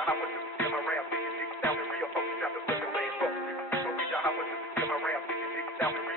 y'all how much you feel my rap, 56,000 real folks, drop to put your hands up. So we y'all how much you feel my rap, 56,000